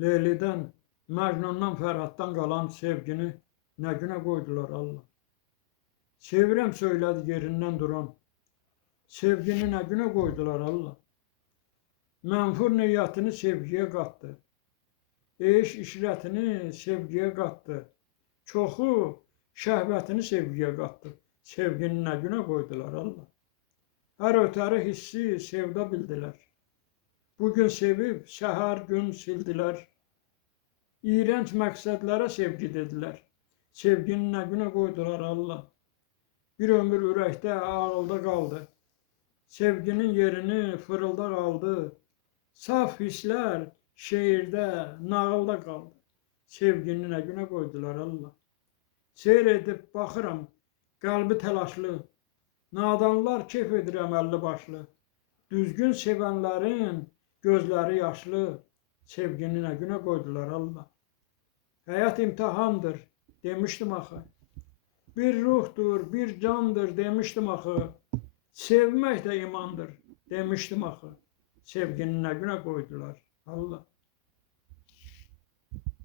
Leyli'dən, Məcnundan, Fərhaddan qalan sevgini nə günə qoydular Allah. Sevirəm söylədi yerindən duran, sevgini nə günə qoydular Allah. Mənfur niyyətini sevgiyə qatdı, eş işrətini sevgiyə qatdı, çoxu şəhvətini sevgiyə qatdı, sevgini nə günə qoydular Allah. Hər ötəri hissi sevda bildilər, bugün sevib səhər gün sildilər. İğrənc məqsədlərə sevgi dedilər, sevgini nə günə qoydular Allah. Bir ömür ürəkdə, ağılda qaldı, sevginin yerini fırıldaq aldı. Saf hisslər şeirdə, nağılda qaldı, sevgini nə günə qoydular Allah. Seyr edib baxıram, qəlbi təlaşlı, nadanlar keyf edir əməlli başlı. Düzgün sevənlərin gözləri yaşlı, sevgini nə günə qoydular Allah. Həyat imtihandır demişdim axı, bir ruhdur, bir candır demişdim axı, sevmək də imandır demişdim axı, sevgini nə günə qoydular Allah.